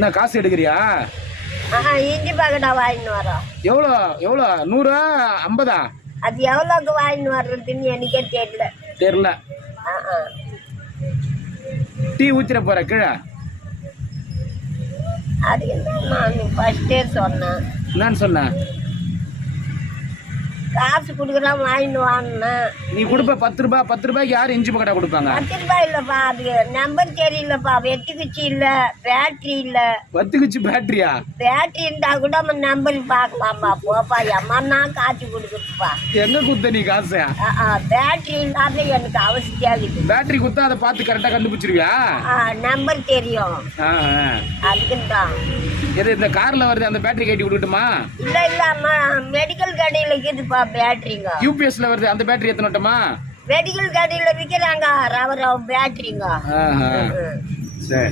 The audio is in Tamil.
என்ன காசு எடுக்கிறியா? இஞ்சி பாக்கெட்டா வாங்கிட்டு வரோம். எவ்வளோ எவ்வளோ? 100 50? அது எவ்வளோக்கு வாங்கிட்டு வர்றதுன்னு எனக்கே தெரியல. டீ ஊத்திர போற கீழே. அது நான் ஃபர்ஸ்டே சொன்னேன். என்னன்னு சொன்ன? காசு கொடுக்குறான் வாங்கிட்டு வாங்கினா நீ கொடுப்ப 10 ரூபாய். 10 ரூபாய்க்கு யார் இஞ்சி பக்கெட்டா கொடுப்பாங்க? 10 ரூபாய் இல்லப்பா, அது நம்பர் தெரியலப்பா. வெட்டி குச்சி இல்ல, பேட்டரி இல்ல. வத்துக்குச்சு பேட்டரியா? பேட்டரி இருந்தா கூட நம்ம நம்பர் பார்க்கலாமா? போப்பா எம்மா காய்ச்சி கொடுக்குதுப்பா. எங்க குத்த நீ காசு? பேட்டரி இல்லாத எனக்கு அவசியம். பேட்டரி குத்தா அதை பார்த்து கரெக்டா கண்டுபிடிச்சிருவியா? நம்பர் தெரியும். அதுக்குன்னு தான். எது இந்த கார்ல வருது அந்த பேட்டரி கட்டி விட்டுட்டுமா? இல்ல இல்ல அம்மா, மெடிக்கல் கடையில இருக்குதுப்பா பேட்டரிங்க. யூபிஎஸ்ல வருது அந்த பேட்டரி எத்தனோட்டமா? மெடிக்கல் கடையில விற்கிறாங்க ரவ பேட்டரிங்க. சரி.